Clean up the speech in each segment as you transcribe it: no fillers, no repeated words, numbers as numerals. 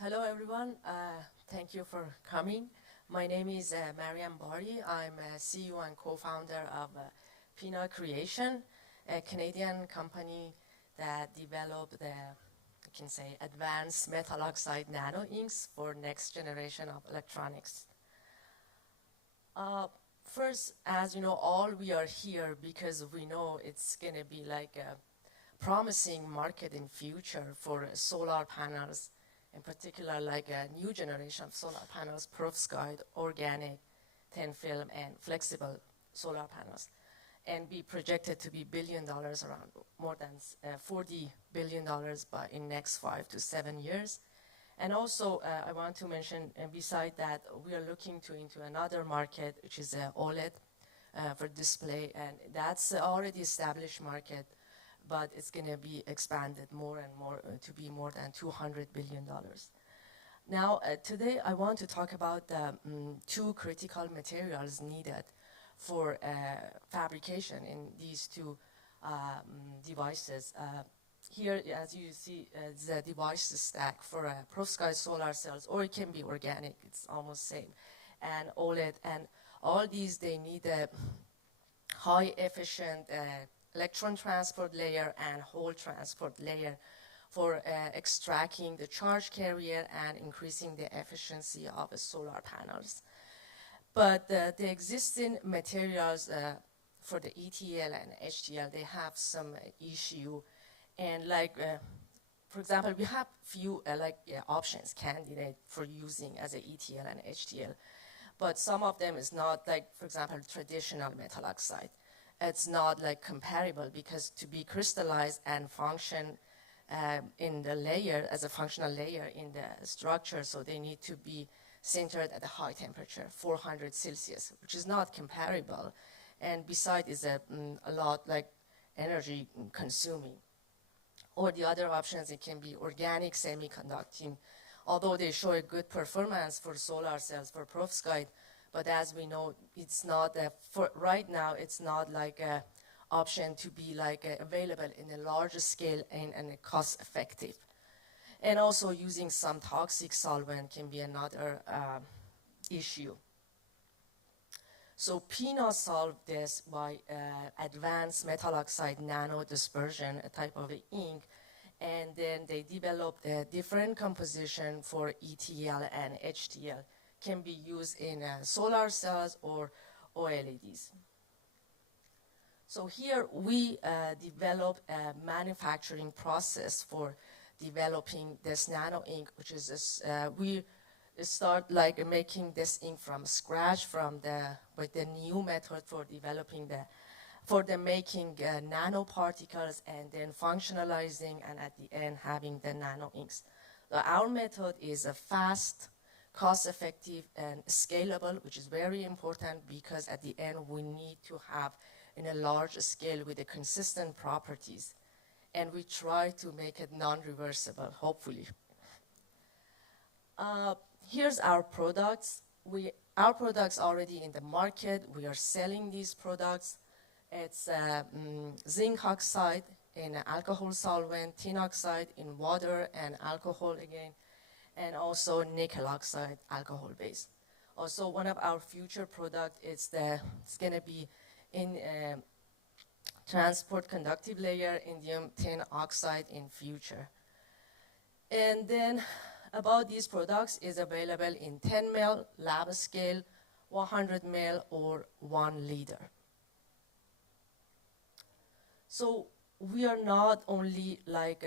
Hello everyone, thank you for coming. My name is Maryam Bari. I'm a CEO and co-founder of PINA Creation, a Canadian company that developed the, you can say, advanced metal oxide nano inks for next generation of electronics. First, as you know, all we are here because we know it's going to be like a promising market in future for solar panels, in particular like a new generation of solar panels, perovskite, organic, thin film, and flexible solar panels, and be projected to be $1 billion, around more than $40 billion in next 5 to 7 years. And also, I want to mention, beside that, we are looking into another market, which is OLED for display, and that's already established market, but it's going to be expanded more and more to be more than $200 billion. Now, today I want to talk about the two critical materials needed for fabrication in these two devices. Here, as you see, the device stack for perovskite solar cells, or it can be organic, it's almost same, and OLED, and all these, they need a high efficient electron transport layer and hole transport layer for extracting the charge carrier and increasing the efficiency of the solar panels. But the existing materials for the ETL and HTL, they have some issue. And like, for example, we have few options, candidate for using as a ETL and HTL. But some of them is not like, for example, traditional metal oxide. It's not like comparable because to be crystallized and function in the layer as a functional layer in the structure, so they need to be centered at a high temperature, 400 Celsius, which is not comparable. And besides, is a lot like energy consuming. Or the other options, it can be organic semiconducting, although they show a good performance for solar cells, for perovskite, but as we know, it's not, for right now, it's not like a option to be like available in a larger scale and cost effective. And also using some toxic solvent can be another issue. So PINA solved this by advanced metal oxide nano dispersion, a type of ink, and then they developed a different composition for ETL and HTL, can be used in solar cells or OLEDs. So here we developed a manufacturing process for developing this nano ink, which is this, we start like making this ink from scratch with the new method for developing for the making nanoparticles and then functionalizing and at the end having the nano inks. So our method is a fast, cost-effective and scalable, which is very important because at the end we need to have in a large scale with the consistent properties. And we try to make it non-reversible, hopefully. Here's our products. Our products already in the market. We are selling these products. It's zinc oxide in alcohol solvent, tin oxide in water and alcohol again, and also nickel oxide, alcohol base. Also, one of our future product is it's going to be in transport conductive layer, indium tin oxide in future. And then about these products is available in 10 ml, lab scale, 100 ml, or 1 liter. So we are not only like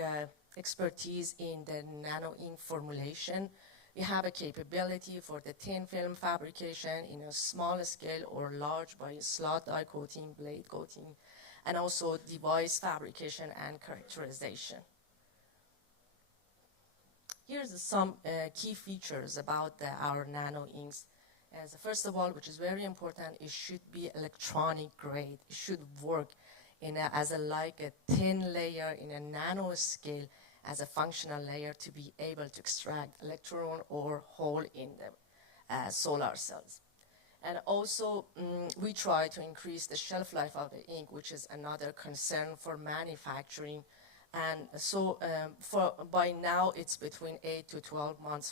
expertise in the nano ink formulation, we have a capability for the thin film fabrication in a small scale or large by slot die coating, blade coating, and also device fabrication and characterization. Here's some key features about our nano inks. First of all, which is very important, it should be electronic grade. It should work as like a thin layer in a nano scale as a functional layer to be able to extract electron or hole in the solar cells. And also, we try to increase the shelf life of the ink, which is another concern for manufacturing And so by now it's between 8 to 12 months